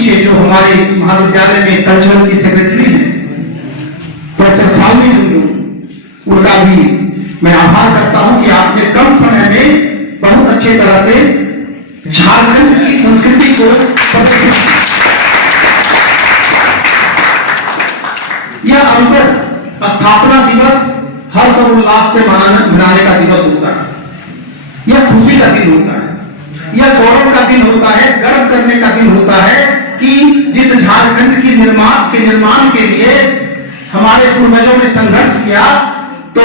पीछे जो हमारे इस महाविद्यालय में कल्चरल की सेक्रेटरी है प्रोफेसर सालवी लुंडू, उनका भी मैं आभार करता हूं कि आपने कम समय में बहुत अच्छे तरह से झारखंड की संस्कृति को प्रदर्शित किया। यह अवसर स्थापना दिवस हर्ष और उल्लास से मनाने का दिवस होता है, यह खुशी का दिन होता है, यह गौरव का दिन होता है, गर्व करने का दिन होता है कि जिस झारखंड की निर्माण के लिए हमारे पूर्वजों ने संघर्ष किया, तो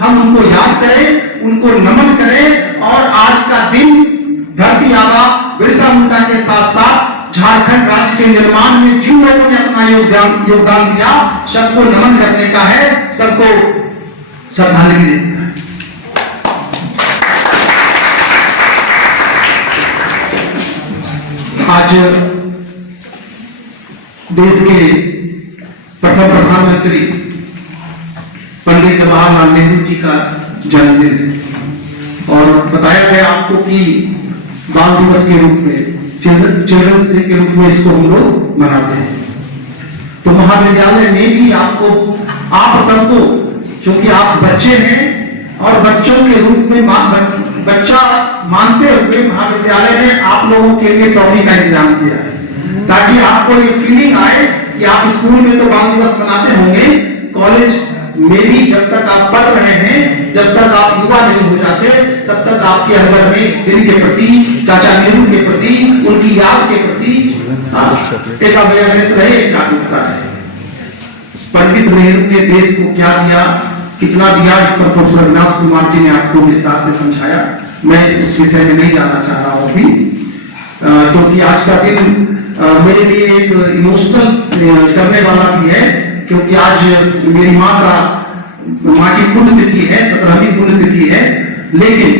हम उनको याद करें, उनको नमन करें और आज का दिन धरती आबा बिरसा मुंडा के साथ साथ झारखंड राज्य के निर्माण में जिन लोगों ने अपना योगदान दिया, सबको नमन करने का है, सबको श्रद्धांजलि देना है। आज देश के प्रथम प्रधानमंत्री पंडित जवाहरलाल नेहरू जी का जन्मदिन है और बताया गया आपको कि बाल दिवस के रूप में, चिल्ड्रंस डे के रूप में इसको हम लोग मनाते हैं। तो महाविद्यालय में भी आपको, आप सबको, क्योंकि आप बच्चे हैं और बच्चों के रूप में बच्चा मानते हुए महाविद्यालय ने आप लोगों के लिए ट्रॉफी का इंतजाम किया है, ताकि आपको ये फीलिंग आए कि आप स्कूल में तो बाल दिवस मनाते होंगे, कॉलेज में भी जब तक आप पढ़ रहे हैं, जब तक आप युवा नहीं हो जाते, तब तक आपके अंदर में इस दिन के प्रति, चाचा नेहरू के प्रति, उनकी याद के प्रति एक अवेयरनेस रहे, एक जागरूकता रहे। पंडित नेहरू ने देश को क्या दिया, कितना दिया, इस पर प्रोफेसर विनाश कुमार जी ने आपको विस्तार से समझाया। मैं उस विषय में नहीं जाना चाह रहा हूं अभी, क्योंकि आज का दिन मेरे लिए एक इमोशनल करने वाला भी है, क्योंकि आज मेरी माँ की पुण्यतिथि है, 17वीं पुण्यतिथि है। लेकिन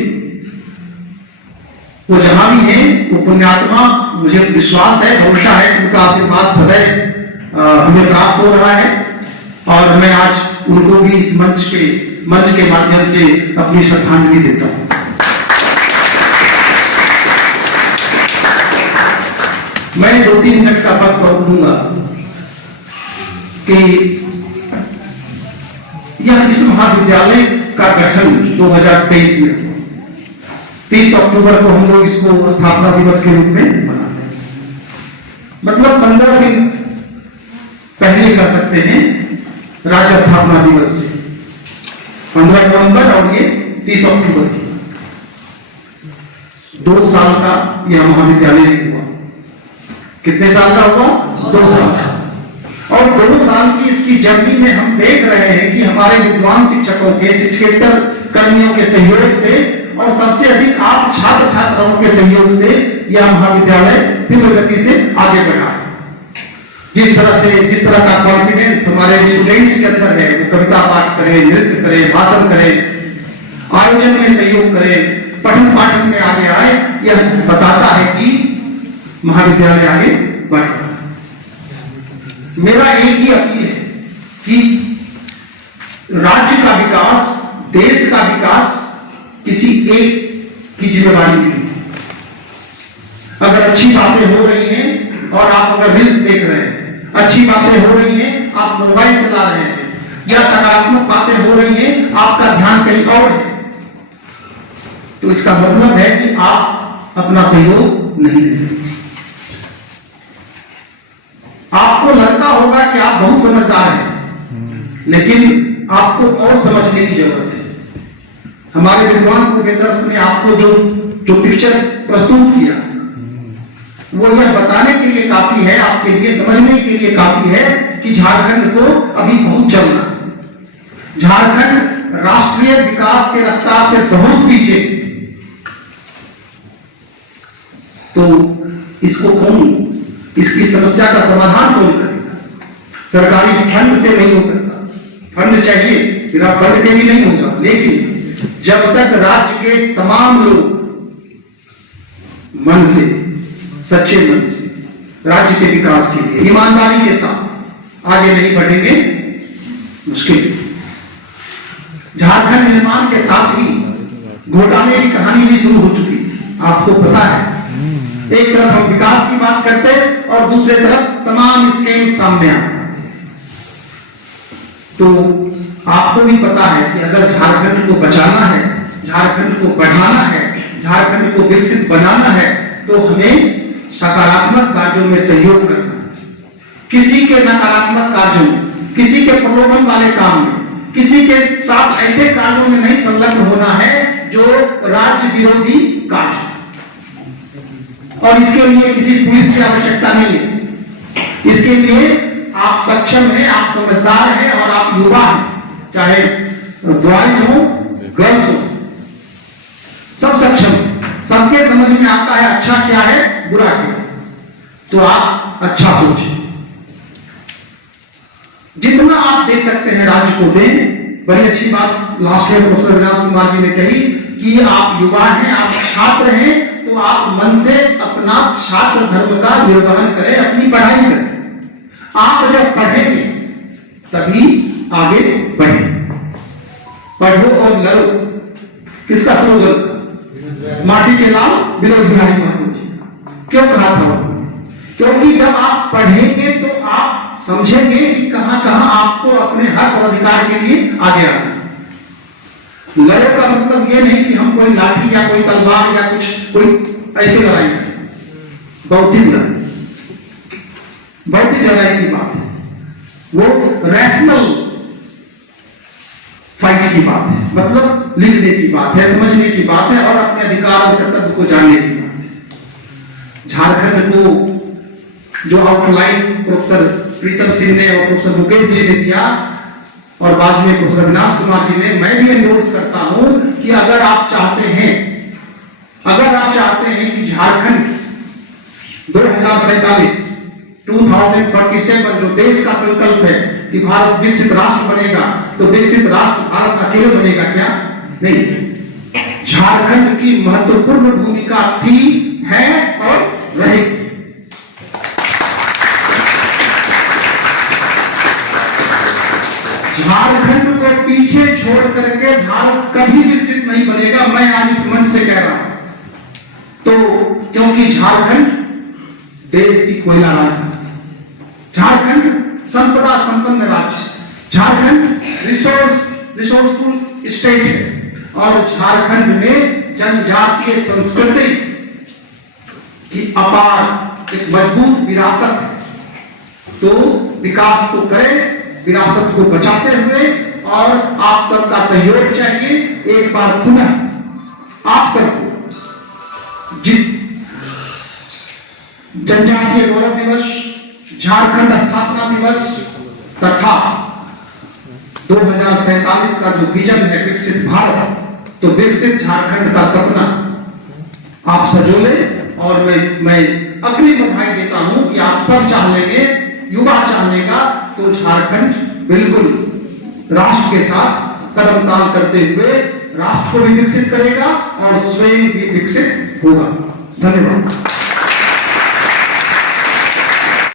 वो जहां भी है, वो पुण्यात्मा, मुझे विश्वास है, भरोसा है, उनका आशीर्वाद सदैव हमें प्राप्त हो रहा है और मैं आज उनको भी इस मंच के माध्यम से अपनी श्रद्धांजलि देता हूं। मैं 2-3 मिनट का वक्त दूंगा कि यह इस महाविद्यालय का गठन 2023 में हुआ। 30 अक्टूबर को हम लोग इसको स्थापना दिवस के रूप में मनाते हैं, मतलब 15 दिन पहले कर सकते हैं राज्य स्थापना दिवस से, 15 नवंबर और ये 30 अक्टूबर की 2 साल का यह महाविद्यालय हुआ। कितने साल का हुआ? 2 साल का। और 2 साल की इसकी जर्नी में हम देख रहे हैं कि हमारे विद्वान शिक्षकों के, शिक्षकेतर कर्मियों के सहयोग से और सबसे अधिक आप छात्र छात्राओं के सहयोग से यह महाविद्यालय तीव्र गति से आगे बढ़ा है। जिस तरह का कॉन्फिडेंस हमारे स्टूडेंट्स के अंदर है, वो कविता पाठ करें, नृत्य करें, भाषण करें, आयोजन में सहयोग करें, पठन पाठन में आगे आए, यह बताता है कि महाविद्यालय आगे बढ़ रहा है। मेरा एक ही अपील है कि राज्य का विकास, देश का विकास किसी एक की जिम्मेदारी नहीं है। अगर अच्छी बातें हो रही हैं और आप अगर रील्स देख रहे हैं, अच्छी बातें हो रही हैं, आप मोबाइल चला रहे हैं, या सकारात्मक बातें हो रही हैं, आपका ध्यान कहीं और है, तो इसका मतलब है कि आप अपना सहयोग नहीं दे रहे। आपको लगता होगा कि आप बहुत समझदार हैं, लेकिन आपको और समझने की जरूरत है। हमारे विद्वान प्रोफेसर्स ने आपको जो पिक्चर प्रस्तुत किया, वो यह बताने के लिए काफी है, आपके लिए समझने के लिए काफी है कि झारखंड को अभी बहुत चलना है। झारखंड राष्ट्रीय विकास के रफ्तार से बहुत पीछे, तो इसको कौन, इसकी समस्या का समाधान कौन करेगा? सरकारी फंड से नहीं हो सकता, फंड चाहिए, बिना फंड के भी नहीं होगा। लेकिन जब तक राज्य के तमाम लोग मन से, सच्चे मन से राज्य के विकास के लिए ईमानदारी के साथ आगे नहीं बढ़ेंगे, मुश्किल। झारखंड निर्माण के साथ ही घोटाले की कहानी भी शुरू हो चुकी थी, आपको पता है। एक तरफ हम विकास की बात करते और दूसरे तरफ तमाम स्कीम सामने आते। तो आपको भी पता है कि अगर झारखंड को बचाना है, झारखंड को बढ़ाना है, झारखंड को विकसित बनाना है, तो हमें सकारात्मक कार्यों में सहयोग करना है। किसी के नकारात्मक कार्यों में, किसी के प्रलोभन वाले काम में, किसी के साथ ऐसे कार्यों में नहीं संलग्न होना है जो राज्य विरोधी कार्य। और इसके लिए किसी पुलिस की आवश्यकता नहीं है। इसके लिए आप सक्षम हैं, आप समझदार हैं और आप युवा हैं, चाहे बॉयज हो गर्ल्स हो, सब सक्षम, सबके समझ में आता है अच्छा क्या है बुरा क्या है। तो आप अच्छा सोचें, जितना आप दे सकते हैं राज्य को दें। बड़ी अच्छी बात लास्ट में प्रोफेसर विलास कुमार जी ने कही कि आप युवा हैं, आप छात्र हैं, तो आप मन से अपना छात्र धर्म का निर्वहन करें, अपनी पढ़ाई करें। आप जब पढ़ेंगे तभी आगे बढ़ेंगे। पढ़ो और लड़ो, किसका स्लोगन? माटी के लाल विनोद बिहारी महतो जी। क्यों कहा था? क्योंकि जब आप पढ़ेंगे तो आप समझेंगे कि कहां कहां आपको अपने हक और अधिकार के लिए आगे आना है। लड़ो का मतलब यह नहीं कि हम कोई लाठी या कोई तलवार या कुछ कोई ऐसे लड़ाई करें, बौद्धिक लड़ाई, बौद्धिक लड़ाई की बात है, वो रैशनल फाइट की बात है, मतलब लिखने की बात है, समझने की बात है और अपने अधिकार और कर्तव्य को जानने की बात है। झारखंड को जो आउटलाइन प्रोफेसर प्रीतम सिंह ने और प्रोफेसर मुकेश जी ने किया और बाद में प्रोफेसर विलास कुमार जी ने, मैं भी एंडोर्स करता हूं कि अगर आप चाहते हैं कि झारखंड 2047 जो देश का संकल्प है कि भारत विकसित राष्ट्र बनेगा, तो विकसित राष्ट्र भारत अकेले बनेगा क्या? नहीं, झारखंड की महत्वपूर्ण भूमिका थी, है और रहेगी। झारखंड को पीछे छोड़ करके भारत कभी विकसित नहीं बनेगा, मैं आज इस मंच से कह रहा हूं। तो क्योंकि झारखंड देश की कोयला राज्य, झारखंड संपदा संपन्न राज्य, झारखंड रिसोर्सफुल स्टेट है और झारखंड में जनजातीय संस्कृति की अपार एक मजबूत विरासत है। तो विकास को करें, विरासत को बचाते हुए, और आप सबका सहयोग चाहिए। एक बार पुनः आप सबको जनजातीय गौरव दिवस, झारखंड स्थापना दिवस तथा 2047 का जो विजन है विकसित भारत, तो विकसित झारखंड का सपना आप सजोले। और मैं अग्रिम बधाई देता हूं कि आप सब चाह लेंगे, युवा चाह लेगा, तो झारखंड बिल्कुल राष्ट्र के साथ कदम ताल करते हुए राष्ट्र को भी विकसित करेगा और स्वयं भी विकसित होगा। धन्यवाद।